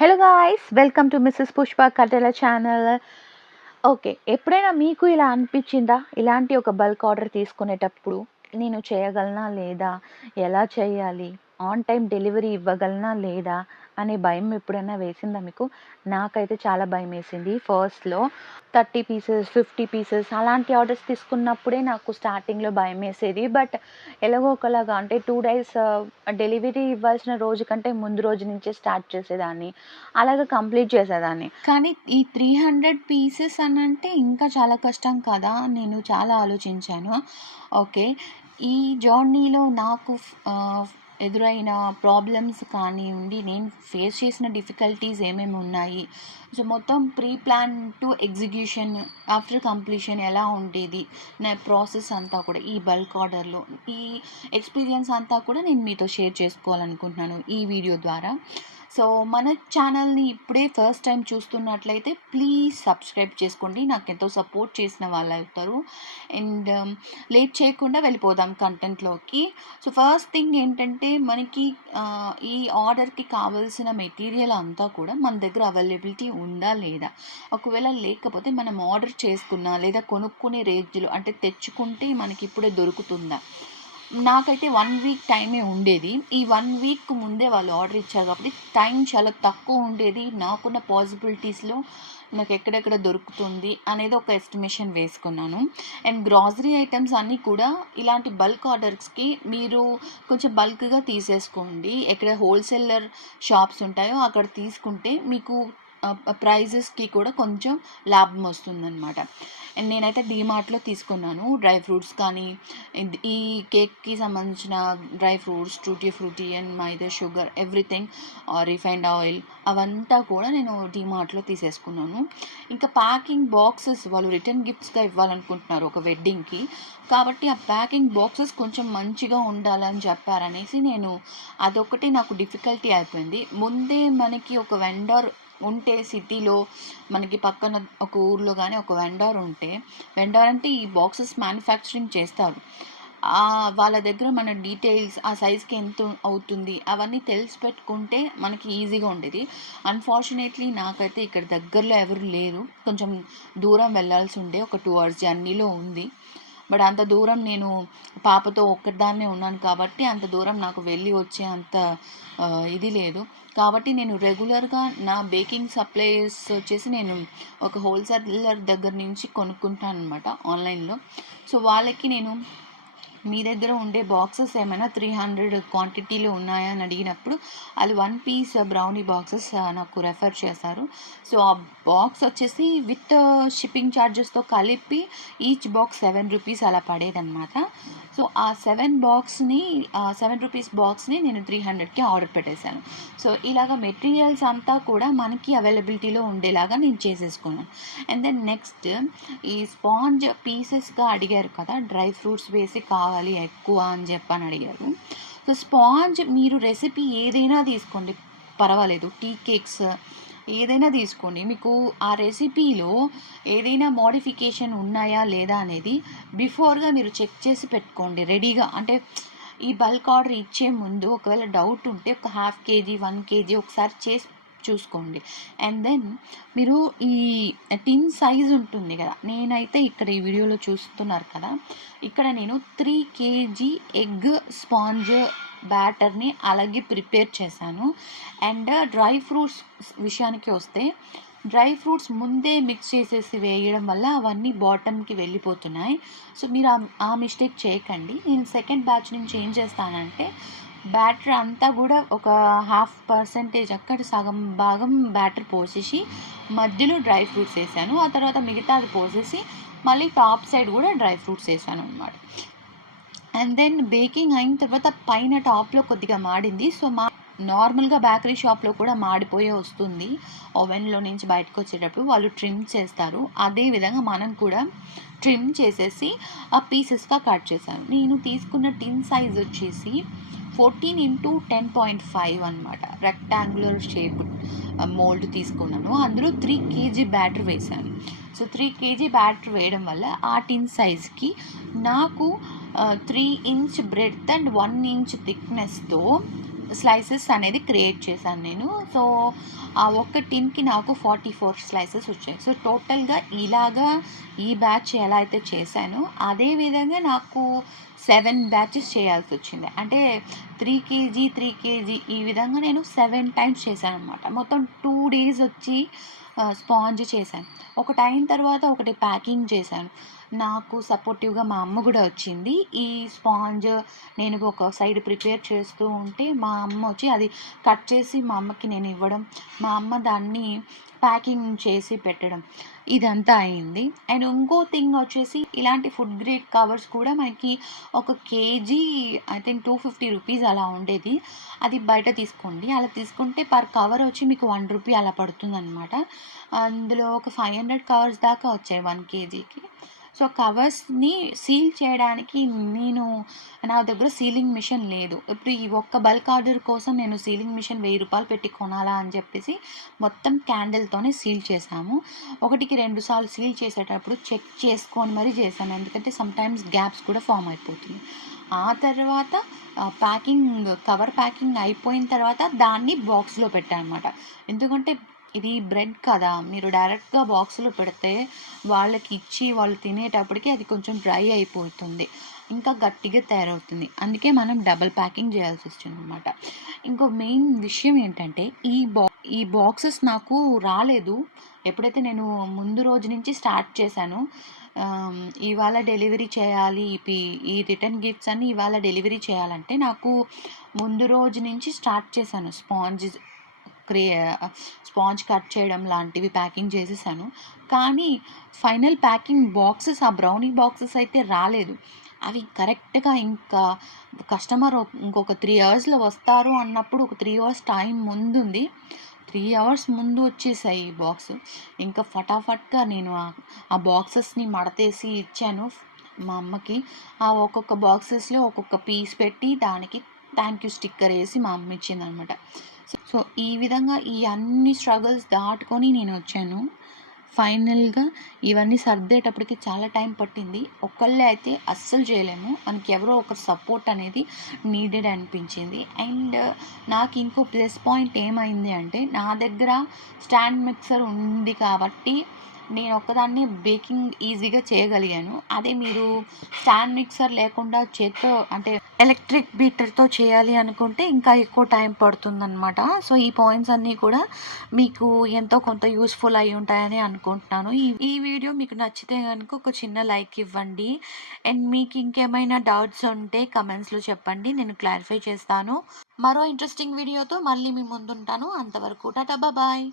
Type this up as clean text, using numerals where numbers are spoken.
Hello guys, welcome to Mrs Pushpa కట్టెల channel. Okay, ఎప్పుడైనా మీకు ఇలా అనిపించిందా? ఇలాంటి ఒక బల్క్ ఆర్డర్ తీసుకునేటప్పుడు నేను చేయగలనా లేదా? ఎలా చేయాలి? ఆన్ టైం డెలివరీ ఇవ్వగలనా లేదా? అనే భయం ఎప్పుడైనా వేసిందా మీకు? నాకైతే చాలా భయమేసింది. ఫస్ట్‌లో 30 పీసెస్, 50 పీసెస్ అలాంటి ఆర్డర్స్ తీసుకున్నప్పుడే నాకు స్టార్టింగ్‌లో భయమేసేది. బట్ ఎలాగో ఒకలాగా అంటే 2 డేస్ డెలివరీ ఇవ్వాల్సిన రోజు కంటే ముందు రోజు నుంచే స్టార్ట్ చేసేదాన్ని. అలాగే కంప్లీట్ చేసేదాన్ని. కానీ ఈ 300 పీసెస్ అనంటే ఇంకా చాలా కష్టం కదా! నేను చాలా ఆలోచించాను. ఓకే. ఈ జర్నీలో నాకు ఎదురైన ప్రాబ్లమ్స్ కానివ్వండి, నేను ఫేస్ చేసిన డిఫికల్టీస్ ఏమేమి ఉన్నాయి, సో మొత్తం pre plan to execution after completion ఎలా ఉండేది, నా ప్రాసెస్ అంతా కూడా ఈ బల్క్ ఆర్డర్లో ఈ ఎక్స్పీరియన్స్ అంతా కూడా నేను మీతో షేర్ చేసుకోవాలనుకుంటున్నాను ఈ వీడియో ద్వారా. సో మన ఛానల్ని ఇప్పుడే ఫస్ట్ టైం చూస్తున్నట్లయితే ప్లీజ్ సబ్స్క్రైబ్ చేసుకోండి, నాకు ఎంతో సపోర్ట్ చేసిన వాళ్ళు అవుతారు. అండ్ లేట్ చేయకుండా వెళ్ళిపోదాం కంటెంట్లోకి. సో ఫస్ట్ థింగ్ ఏంటంటే మనకి ఈ ఆర్డర్కి కావాల్సిన మెటీరియల్ అంతా కూడా మన దగ్గర అవైలబిలిటీ ఉందా లేదా, ఒకవేళ లేకపోతే మనం ఆర్డర్ చేసుకున్నా లేదా కొనుక్కునే రేంజ్లో అంటే తెచ్చుకుంటే మనకి ఇప్పుడే దొరుకుతుందా. నాకైతే 1 వీక్ టైమే ఉండేది. ఈ 1 వీక్ ముందే వాళ్ళు ఆర్డర్ ఇచ్చారు కాబట్టి టైం చాలా తక్కువ ఉండేది. నాకున్న పాసిబిలిటీస్లో నాకు ఎక్కడెక్కడ దొరుకుతుంది అనేది ఒక ఎస్టిమేషన్ వేసుకున్నాను. అండ్ గ్రాసరీ ఐటమ్స్ అన్నీ కూడా ఇలాంటి బల్క్ ఆర్డర్స్కి మీరు కొంచెం బల్క్గా తీసేసుకోండి. ఎక్కడ హోల్సేలర్ షాప్స్ ఉంటాయో అక్కడ తీసుకుంటే మీకు ప్రైజెస్కి కూడా కొంచెం లాభం వస్తుందన్నమాట. అండ్ నేనైతే డీమార్ట్లో తీసుకున్నాను. డ్రై ఫ్రూట్స్ కానీ ఈ కేక్కి సంబంధించిన dry fruits, tutti frutti and maida, sugar, everything, refined oil అవంతా కూడా నేను డీమార్ట్లో తీసేసుకున్నాను. ఇంకా ప్యాకింగ్ బాక్సెస్ వాళ్ళు రిటర్న్ గిఫ్ట్స్గా ఇవ్వాలనుకుంటున్నారు ఒక వెడ్డింగ్కి, కాబట్టి ఆ ప్యాకింగ్ బాక్సెస్ కొంచెం మంచిగా ఉండాలని చెప్పారనేసి నేను అదొకటి నాకు డిఫికల్టీ అయిపోయింది. ముందే మనకి ఒక వెండర్ ఉంటే సిటీలో మనకి పక్కన ఒక ఊర్లో కానీ ఒక వెండర్ ఉంటే, వెండర్ అంటే ఈ బాక్సెస్ మ్యానుఫ్యాక్చరింగ్ చేస్తారు. వాళ్ళ దగ్గర మన డీటెయిల్స్, ఆ సైజ్కి ఎంత అవుతుంది అవన్నీ తెలిసి పెట్టుకుంటే మనకి ఈజీగా ఉండేది. అన్ఫార్చునేట్లీ నాకైతే ఇక్కడ దగ్గరలో ఎవరు లేరు, కొంచెం దూరం వెళ్ళాల్సి ఉండే, ఒక 2 hours జర్నీలో ఉంది. బట్ అంత దూరం నేను పాపతో ఒక్కదాన్నే ఉన్నాను కాబట్టి అంత దూరం నాకు వెళ్ళి వచ్చే అంత ఇది లేదు. కాబట్టి నేను రెగ్యులర్గా నా బేకింగ్ సప్లైస్ వచ్చేసి నేను ఒక హోల్సేలర్ దగ్గర నుంచి కొనుక్కుంటాను అనమాట ఆన్లైన్లో. సో వాళ్ళకి నేను మీ దగ్గర ఉండే బాక్సెస్ ఏమైనా 300 క్వాంటిటీలో ఉన్నాయా అని అడిగినప్పుడు వాళ్ళు 1 పీస్ బ్రౌనీ బాక్సెస్ నాకు రెఫర్ చేశారు. సో ఆ బాక్స్ వచ్చేసి విత్ షిప్పింగ్ ఛార్జెస్తో కలిపి ఈచ్ బాక్స్ 7 రూపీస్ అలా పడేదన్నమాట. సో ఆ 7 రూపీస్ బాక్స్ని నేను 300కి ఆర్డర్ పెట్టేశాను. సో ఇలాగ మెటీరియల్స్ అంతా కూడా మనకి అవైలబిలిటీలో ఉండేలాగా నేను చేసేసుకున్నాను. అండ్ దెన్ నెక్స్ట్ ఈ స్పాంజ్ పీసెస్గా అడిగారు కదా, డ్రై ఫ్రూట్స్ వేసి కావాలి ఎక్కువ అని చెప్పని అడిగారు. సో స్పాంజ్ మీరు రెసిపీ ఏదైనా తీసుకోండి పర్వాలేదు, టీ కేక్స్ ఏదైనా తీసుకోండి, మీకు ఆ రెసిపీలో ఏదైనా మోడిఫికేషన్ ఉన్నాయా లేదా అనేది బిఫోర్గా మీరు చెక్ చేసి పెట్టుకోండి రెడీగా. అంటే ఈ బల్క్ ఆర్డర్ ఇచ్చే ముందు ఒకవేళ డౌట్ ఉంటే ఒక 1/2 kg 1 kg ఒకసారి చేసి చూసుకోండి. అండ్ దెన్ మీరు ఈ టిన్ సైజ్ ఉంటుంది కదా, నేనైతే ఇక్కడ ఈ వీడియోలో చూస్తున్నారు కదా, ఇక్కడ నేను 3 kg ఎగ్ స్పాంజ్ బ్యాటర్ని అలాగే ప్రిపేర్ చేశాను. అండ్ డ్రై ఫ్రూట్స్ విషయానికి వస్తే డ్రై ఫ్రూట్స్ ముందే మిక్స్ చేసేసి వేయడం వల్ల అవన్నీ బాటమ్కి వెళ్ళిపోతున్నాయి. సో మీరు ఆ మిస్టేక్ చేయకండి. నేను సెకండ్ బ్యాచ్ నుంచి ఏం చేస్తానంటే బ్యాటర్ అంతా కూడా ఒక 0.5% అక్కడ సగం భాగం బ్యాటర్ పోసేసి మధ్యలో డ్రై ఫ్రూట్స్ వేసాను. ఆ తర్వాత మిగతా అది పోసేసి మళ్ళీ టాప్ సైడ్ కూడా డ్రై ఫ్రూట్స్ వేసాను అనమాట. అండ్ దెన్ బేకింగ్ అయిన తర్వాత పైన టాప్లో కొద్దిగా మాడింది. సో నార్మల్గా బేకరీ షాప్లో కూడా మాడిపోయే వస్తుంది, ఓవెన్లో నుంచి బయటకు వచ్చేటప్పుడు వాళ్ళు ట్రిమ్ చేస్తారు. అదేవిధంగా మనం కూడా ట్రిమ్ చేసేసి ఆ పీసెస్గా కట్ చేశాను. నేను తీసుకున్న టిన్ సైజ్ వచ్చేసి 14x10.5 అనమాట. రెక్టాంగులర్ షేప్ మోల్డ్ తీసుకున్నాను. అందులో 3 kg బ్యాటర్ వేసాను. సో 3 kg బ్యాటర్ వేయడం వల్ల ఆ టిన్ సైజ్కి నాకు 3 inch బ్రెడ్త్ అండ్ 1 inch థిక్నెస్తో స్లైసెస్ అనేది క్రియేట్ చేశాను నేను. సో, ఆ ఒక్క టిన్‌కి నాకు 44 స్లైసెస్ వచ్చాయి. సో, టోటల్‌గా ఇలాగా ఈ బ్యాచ్ ఎలా అయితే చేశానో, అదే విధంగా నాకు 7 బ్యాచెస్ చేయాల్సొచ్చింది. అంటే 3 కేజీ, 3 కేజీ ఈ విధంగా నేను 7 టైమ్స్ చేశాననమాట. మొత్తం 2 డేస్ వచ్చి స్పాంజ్ చేశాను. ఒకటి అయిన తర్వాత ఒకటి ప్యాకింగ్ చేశాను. నాకు సపోర్టివ్‌గా మా అమ్మ గూడా వచ్చింది. ఈ స్పాంజ్ నేను ఒక సైడ్ ప్రిపేర్ చేస్తూ ఉంటే, మా అమ్మ వచ్చి అది కట్ చేసి మా అమ్మకి నేను ఇవ్వడం, మా అమ్మ దాన్ని ప్యాకింగ్ చేసి పెట్టడం, ఇదంతా అయింది. అండ్ ఇంకో థింగ్ వచ్చేసి ఇలాంటి ఫుడ్ గ్రేడ్ కవర్స్ కూడా మనకి ఒక కేజీ ఐ థింక్ 250 రూపీస్ అలా ఉండేది. అది బయట తీసుకోండి. అలా తీసుకుంటే పర్ కవర్ వచ్చి మీకు 1 రూపీ అలా పడుతుందనమాట. అందులో ఒక 500 కవర్స్ దాకా వచ్చాయి 1 కేజీకి. సో, కవర్స్‌ని సీల్ చేయడానికి నా దగ్గర సీలింగ్ మిషన్ లేదు. ఇప్పుడు ఈ ఒక్క బల్క్ ఆర్డర్ కోసం నేను సీలింగ్ మిషన్ రూ. 1000 పెట్టి కొనాలా అని చెప్పేసి మొత్తం క్యాండిల్‌తోనే సీల్ చేశాము. ఒకటికి 2 సార్లు సీల్ చేసేటప్పుడు చెక్ చేసుకొని మరీ చేశాను. ఎందుకంటే సమ్‌టైమ్స్ గ్యాప్స్ కూడా ఫార్మ్ అయిపోతుంది. ఆ తర్వాత కవర్ ప్యాకింగ్ అయిపోయిన తర్వాత దాన్ని బాక్స్‌లో పెట్టా అనమాట. ఎందుకంటే ఇది బ్రెడ్ కదా! మీరు డైరెక్ట్‌గా బాక్స్‌లో పెడితే వాళ్ళకి ఇచ్చి వాళ్ళు తినేటప్పటికి అది కొంచెం డ్రై అయిపోతుంది. ఇంకా గట్టిగా తయారవుతుంది. అందుకే మనం డబుల్ ప్యాకింగ్ చేయాల్సొచ్చిందనమాట. ఇంకో మెయిన్ విషయం ఏంటంటే ఈ బాక్సెస్ నాకు రాలేదు. ఎప్పుడైతే నేను ముందు రోజు నుంచి స్టార్ట్ చేశానో, ఇవాళ డెలివరీ చేయాలి, ఈ రిటర్న్ గిఫ్ట్స్ అన్నీ ఇవాళ డెలివరీ చేయాలంటే నాకు ముందు రోజు నుంచి స్టార్ట్ చేశాను. స్పాంజ్ కట్ చేయడం లాంటివి ప్యాకింగ్ చేసేసాను. కానీ ఫైనల్ ప్యాకింగ్ బాక్సెస్, ఆ బ్రౌనీ బాక్సెస్ అయితే రాలేదు. అవి కరెక్ట్‌గా ఇంకా కస్టమర్ ఇంకొక 3 అవర్స్‌లో వస్తారు అన్నప్పుడు ఒక 3 అవర్స్ టైం ముందుంది. 3 అవర్స్ ముందు వచ్చేసాయి ఈ బాక్స్. ఇంకా ఫటాఫట్‌గా నేను ఆ బాక్సెస్‌ని మడతేసి ఇచ్చాను మా అమ్మకి. ఆ ఒక్కొక్క బాక్సెస్‌లో ఒక్కొక్క పీస్ పెట్టి దానికి థ్యాంక్ యూ స్టిక్కర్ ఏసి మా అమ్మ ఇచ్చిందనమాట. సో, ఈ విధంగా ఈ అన్ని స్ట్రగుల్స్ దాటుకొని నేనొచ్చాను. ఫైనల్‌గా ఇవన్నీ సర్దేటప్పటికి చాలా టైం పట్టింది. ఒక్కళ్ళే అయితే అస్సలు చేయలేము. మనకి ఎవరో ఒకరు సపోర్ట్ అనేది నీడెడ్ అనిపించింది. అండ్ నాకు ఇంకో ప్లస్ పాయింట్ ఏమైంది అంటే, నా దగ్గర స్టాండ్ మిక్సర్ ఉంది కాబట్టి నేను ఒక్కదాన్నే బేకింగ్ ఈజీగా చేయగలిగాను. అదే మీరు స్టాండ్ మిక్సర్ లేకుండా చేత్తో అంటే ఎలక్ట్రిక్ బీటర్‌తో చేయాలి అనుకుంటే ఇంకా ఎక్కువ టైం పడుతుందనమాట. సో, ఈ పాయింట్స్ అన్నీ కూడా మీకు ఎంతో కొంత యూజ్‌ఫుల్ అయ్యి ఉంటాయని అనుకుంటున్నాను. ఈ వీడియో మీకు నచ్చితే గనుక ఒక చిన్న లైక్ ఇవ్వండి. అండ్ మీకు ఇంకేమైనా డౌట్స్ ఉంటే కమెంట్స్‌లో చెప్పండి. నేను క్లారిఫై చేస్తాను. మరో ఇంట్రెస్టింగ్ వీడియోతో మళ్ళీ మీ ముందుంటాను. అంతవరకు టాటా బాయ్.